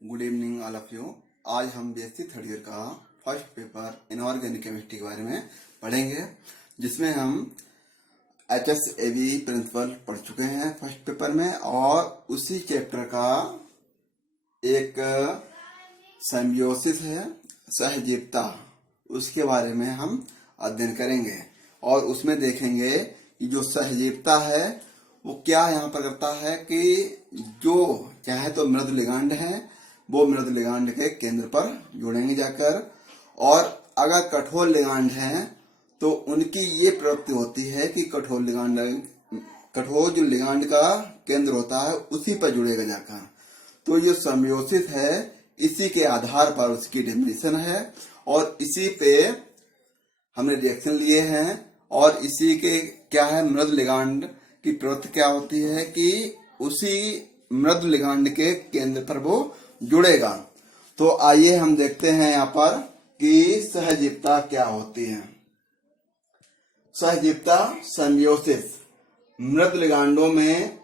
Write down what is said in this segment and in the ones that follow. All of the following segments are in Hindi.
Good evening all of you. आज हम बीएससी थर्ड ईयर का फर्स्ट पेपर इनऑर्गेनिक केमिस्ट्री के बारे में पढ़ेंगे, जिसमें हम HSAB प्रिंसिपल पढ़ चुके हैं फर्स्ट पेपर में, और उसी चैप्टर का एक सिम्बियोसिस है, सहजीवता, उसके बारे में हम अध्ययन करेंगे। और उसमें देखेंगे कि जो सहजीवता है वो क्या यहाँ पर करता है कि जो चाहे तो मृदु लिगांड है वो मृदु लिगांड के केंद्र पर जुड़ेंगे जाकर, और अगर कठोर लिगांड हैं तो उनकी ये प्रवृत्ति होती है कि कठोर जो लिगांड का केंद्र होता है उसी पर जुड़ेगा जाकर। तो ये सिम्बियोसिस है, इसी के आधार पर उसकी डेफिनेशन है, और इसी पे हमने रिएक्शन लिए हैं, और इसी के क्या है मृदु लिगांड की प्रवृत्ति क्या होती है कि उसी मृदु लिगांड के केंद्र पर वो जुड़ेगा। तो आइए हम देखते हैं यहाँ पर कि सहजीवता क्या होती है। सहजीवता सिम्बियोसिस मृदु लिगांडों में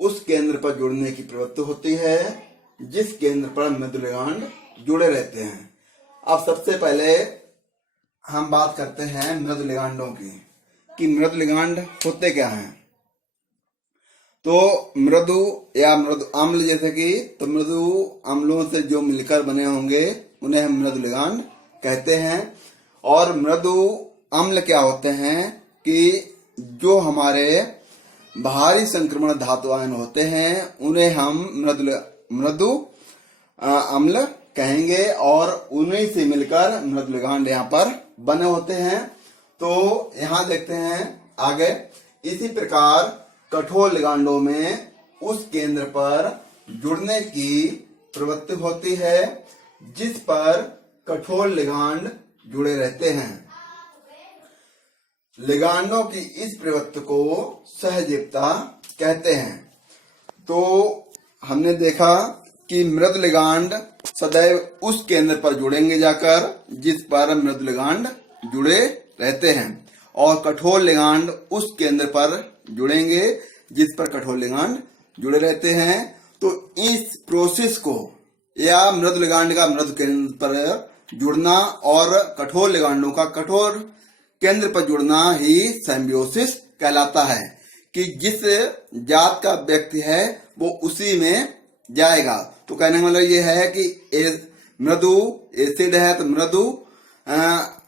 उस केंद्र पर जुड़ने की प्रवृत्ति होती है जिस केंद्र पर मृदु लिगांड जुड़े रहते हैं। अब सबसे पहले हम बात करते हैं मृदु लिगांडों की कि मृदु लिगांड होते क्या हैं। तो मृदु या मृदु अम्ल, जैसे कि तो मृदु अम्लों से जो मिलकर बने होंगे उन्हें हम मृदु लिगांड कहते हैं। और मृदु अम्ल क्या होते हैं कि जो हमारे बाहरी संक्रमण धातु आयन होते हैं उन्हें हम मृदु अम्ल कहेंगे, और उन्हीं से मिलकर मृदु लिगांड यहाँ पर बने होते हैं। तो यहाँ देखते हैं आगे, इसी प्रकार कठोर लिगांडों में उस केंद्र पर जुड़ने की प्रवृत्ति होती है जिस पर कठोर लिगांड जुड़े रहते हैं। लिगांडों की इस प्रवृत्ति को सहजीवता कहते हैं। तो हमने देखा कि मृदु लिगांड सदैव उस केंद्र पर जुड़ेंगे जाकर जिस पर मृदु लिगांड जुड़े रहते हैं, और कठोर लिगांड उस केंद्र पर जुड़ेंगे जिस पर कठोर लिगांड जुड़े रहते हैं। तो इस प्रोसेस को, या मृदु लिगांड का मृदु केंद्र पर जुड़ना और कठोर लिगांडों का कठोर केंद्र पर जुड़ना ही सिम्बियोसिस कहलाता है, कि जिस जात का व्यक्ति है वो उसी में जाएगा। तो कहने का मतलब ये है कि मृदु एसिड है तो मृदु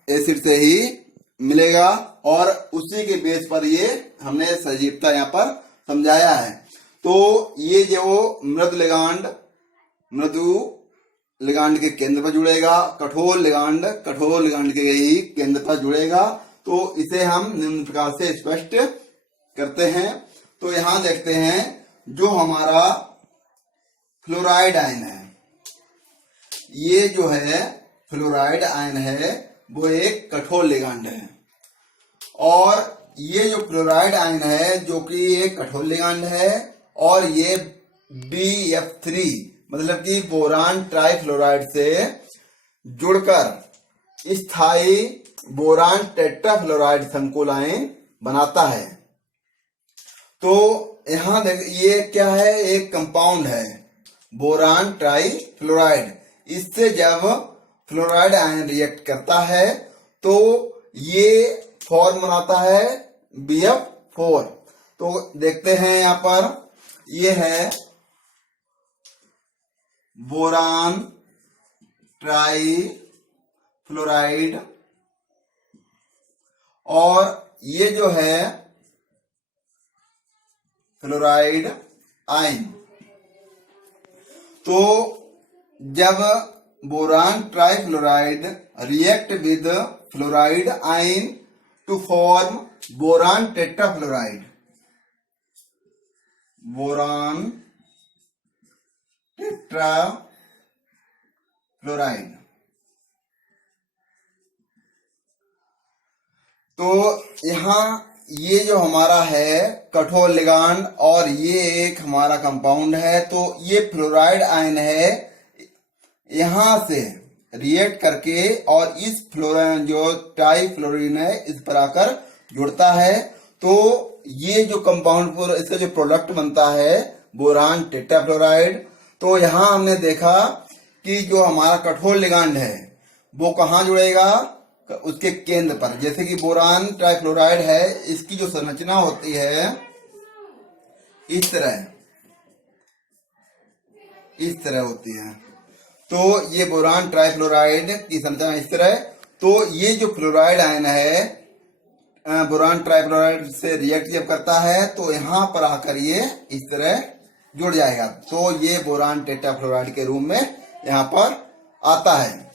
एसिड से ही मिलेगा, और उसी के बेस पर ये हमने सजीवता यहाँ पर समझाया है। तो ये जो मृदु लिगांड के केंद्र पर जुड़ेगा, कठोर लिगांड के ही केंद्र पर जुड़ेगा। तो इसे हम निम्न प्रकार से स्पष्ट करते हैं। तो यहाँ देखते हैं जो हमारा फ्लोराइड आयन है, ये जो है फ्लोराइड आयन है वो एक कठोर लिगांड है, और ये जो फ्लोराइड आयन है जो कि एक कठोर लिगांड है, और ये BF3 मतलब कि बोरान ट्राइफ्लोराइड से जुड़कर स्थायी बोरान टेट्राफ्लोराइड संकुल आयन बनाता है। तो यहाँ देख, ये क्या है, एक कंपाउंड है बोरान ट्राइफ्लोराइड। इससे जब फ्लोराइड आयन रिएक्ट करता है तो ये फॉर्म बनाता है BF4। तो देखते हैं यहाँ पर, ये है बोरान ट्राइफ्लोराइड, और ये जो है फ्लोराइड आयन। तो जब boron trifluoride react with fluoride ion to form boron tetrafluoride, boron tetrafluoride, तो यहाँ ये जो हमारा है कठोर लिगांड और ये एक हमारा कंपाउंड है। तो ये फ्लोराइड आयन है, यहाँ से रिएक्ट करके और इस फ्लोराइन जो ट्राइफ्लोरीन है इस पर आकर जुड़ता है। तो ये जो कंपाउंड इसका जो प्रोडक्ट बनता है बोरान टेट्राफ्लोराइड। तो यहाँ हमने देखा कि जो हमारा कठोर लिगांड है वो कहाँ जुड़ेगा, उसके केंद्र पर। जैसे कि बोरान ट्राइफ्लोराइड है, इसकी जो संरचना होती है इस तरह होती है। तो ये बोरान ट्राइफ्लोराइड की संरचना इस तरह है। तो ये जो फ्लोराइड आयन है बोरान ट्राइफ्लोराइड से रिएक्ट जब करता है तो यहाँ पर आकर ये इस तरह जुड़ जाएगा। तो ये बोरान टेट्राफ्लोराइड के रूप में यहाँ पर आता है।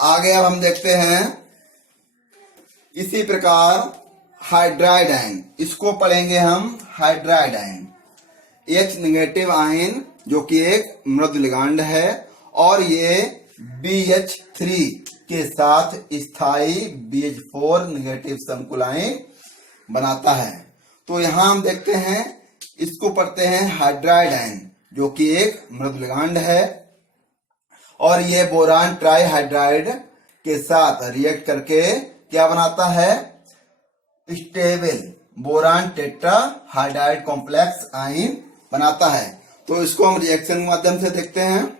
आगे अब हम देखते हैं इसी प्रकार हाइड्राइड आयन, इसको पढ़ेंगे हम hydride ion. H negative ion जो कि एक मृदु लिगांड है और ये BH3 के साथ स्थायी BH4 नेगेटिव समकुल आयन बनाता है। तो यहां हम देखते हैं, इसको पढ़ते हैं हाइड्राइड आयन जो कि एक मृदु लिगांड है और ये बोरान ट्राइहाइड्राइड के साथ रिएक्ट करके क्या बनाता है, स्टेबल बोरान टेट्राहाइड्राइड कॉम्प्लेक्स आयन बनाता है। तो इसको हम रिएक्शन के माध्यम से देखते हैं।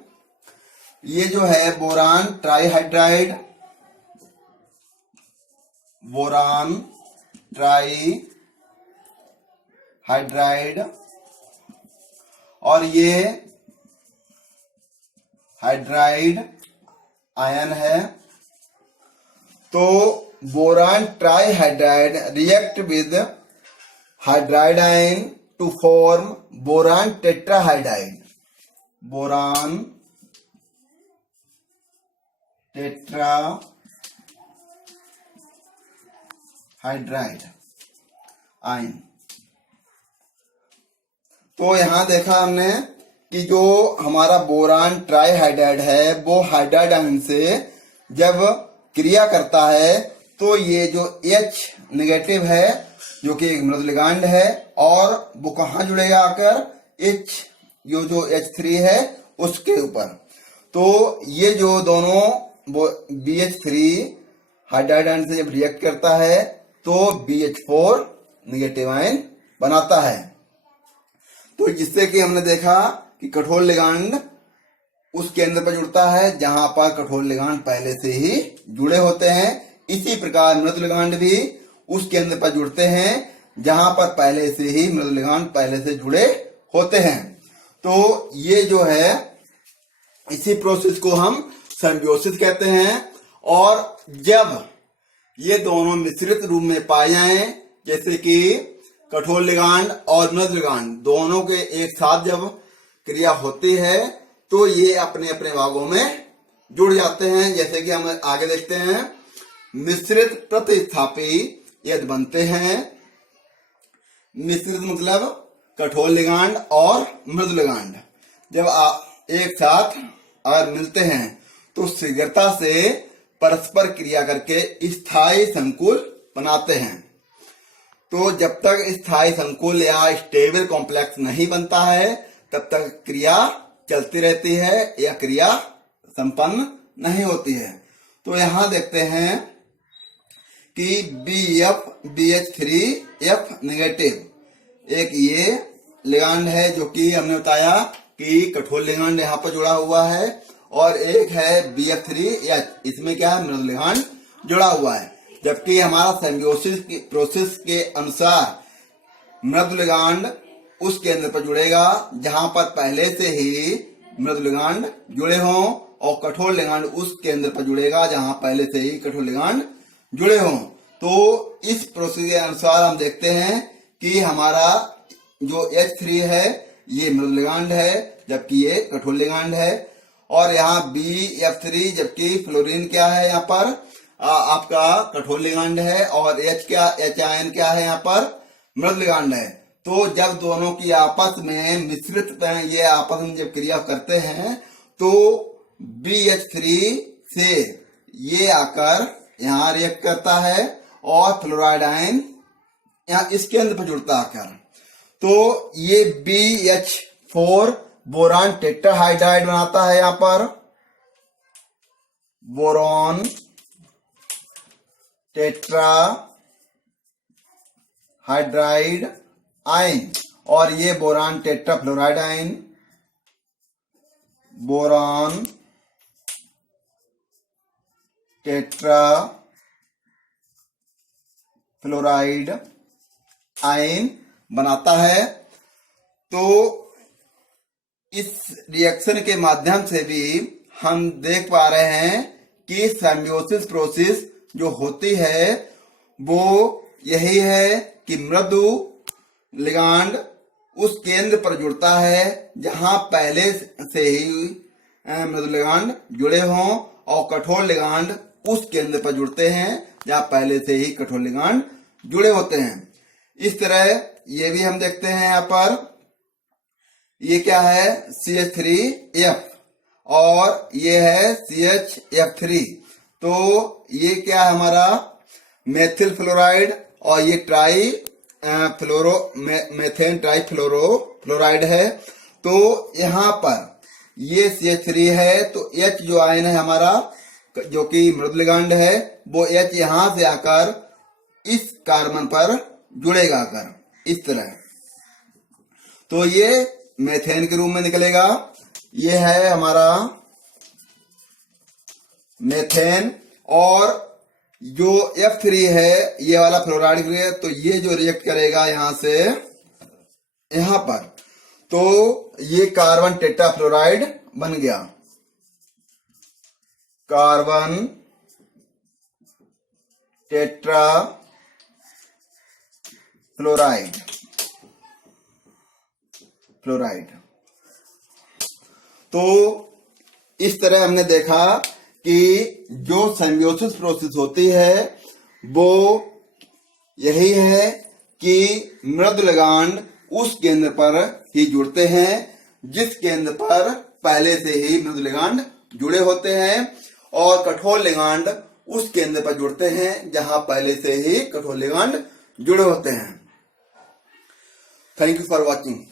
ये जो है बोरान ट्राइहाइड्राइड, बोरान ट्राइहाइड्राइड और ये हाइड्राइड आयन है। तो boron trihydride react with hydride ion to form boron tetrahydride, boron tetrahydride ion. तो यहां देखा हमने कि जो हमारा बोरान ट्राइहाइड्राइड है वो हाइड्राइड आयन से जब क्रिया करता है तो ये जो H नेगेटिव है जो कि एक मृदु लिगांड है और वो कहाँ जुड़ेगा आकर, H जो H3 है उसके ऊपर। तो ये जो दोनों BH3 हाइड्राइड आयन से जब रिएक्ट करता है तो BH4 नेगेटिव आयन बनाता है। तो जिससे कि हमने देखा कि कठोर लिगांड उस केंद्र पर जुड़ता है जहां पर कठोर लिगांड पहले से ही जुड़े होते हैं। इसी प्रकार मृदु लिगांड भी उस केंद्र पर जुड़ते हैं जहां पर पहले से ही मृदु लिगांड पहले से जुड़े होते हैं। तो ये जो है इसी प्रोसेस को हम सिम्बियोसिस कहते हैं। और जब ये दोनों मिश्रित रूप में पाए जाएं, जैसे कि कठोर लिगांड और मृदु लिगांड दोनों के एक साथ जब क्रिया होती है तो ये अपने अपने भागों में जुड़ जाते हैं। जैसे कि हम आगे देखते हैं, मिश्रित प्रतिस्थापी यदि बनते हैं, मिश्रित मतलब कठोर लिगांड और मृदु लिगांड जब एक साथ अगर मिलते हैं तो शीघ्रता से परस्पर क्रिया करके स्थायी संकुल बनाते हैं। तो जब तक स्थायी संकुल या स्टेबल कॉम्प्लेक्स नहीं बनता है तब तक क्रिया चलती रहती है या क्रिया संपन्न नहीं होती है। तो यहां देखते हैं कि BH3F नेगेटिव एक ये लिगांड है जो कि हमने बताया कि कठोर लिगांड यहाँ पर जुड़ा हुआ है और एक है BF3H, इसमें क्या है, मृदु लिगांड जुड़ा हुआ है। जबकि हमारा सिम्बियोसिस की प्रोसेस के अनुसार मृदु लिगांड उस केंद्र पर जुड़ेगा जहां पर पहले से ही मृदु लिगांड जुड़े हों और कठोर लिगांड उस केंद्र पर जुड़ेगा जहां पहले से ही कठोर लिगांड जुड़े हों। तो इस प्रोसेस के अनुसार हम देखते हैं कि हमारा जो H3 है ये मृदु लिगांड है जबकि ये कठोर लिगांड है। और यहाँ BF3 जबकि फ्लोरीन क्या है यहाँ पर आपका कठोर लिगांड है और H आयन क्या है यहाँ पर मृदु लिगांड है। तो जब दोनों की आपस में मिश्रित ये आपस में जब क्रिया करते हैं तो BH3 से ये आकर यहाँ रिएक्ट करता है और फ्लोराइड आयन यहाँ इस केंद्र पर जुड़ता आकर। तो ये BH4 बोरान टेट्राहाइड्राइड बनाता है यहाँ पर, बोरान टेट्राहाइड्राइड आयन, और ये boron tetrafluoride ion boron tetra fluoride ion बनाता है। तो इस रिएक्शन के माध्यम से भी हम देख पा रहे हैं कि सिम्बायोसिस प्रोसेस जो होती है वो यही है कि मृदु लिगांड उस केंद्र पर जुड़ता है जहां पहले से ही मृदु लिगांड जुड़े हों, और कठोर लिगांड उस केंद्र पर जुड़ते हैं जहां पहले से ही कठोर लिगांड जुड़े होते हैं। इस तरह ये भी हम देखते हैं यहाँ पर, ये क्या है CH3F और ये है CHF3। तो ये क्या है हमारा मेथिल फ्लोराइड, और ये ट्राई फ्लोरो मेथेन ट्राई फ्लोराइड है। तो यहाँ पर ये CH3 है, तो H जो आयन है हमारा जो कि मृदु लिगांड है, वो H यहां से आकर इस कार्बन पर जुड़ेगा आकर इस तरह। तो ये मेथेन के रूप में निकलेगा। ये है हमारा मेथेन, और जो F3 है ये वाला फ्लोराइड है, तो ये जो रिएक्ट करेगा यहां से यहां पर, तो ये कार्बन टेट्रा फ्लोराइड बन गया, कार्बन टेट्रा फ्लोराइड। तो इस तरह हमने देखा कि जो सिम्बायोसिस प्रोसेस होती है वो यही है कि मृदु लिगांड उस केंद्र पर ही जुड़ते हैं जिस केंद्र पर पहले से ही मृदु लिगांड जुड़े होते हैं, और कठोर लिगांड उस केंद्र पर जुड़ते हैं जहां पहले से ही कठोर लिगांड जुड़े होते हैं। Thank you for watching.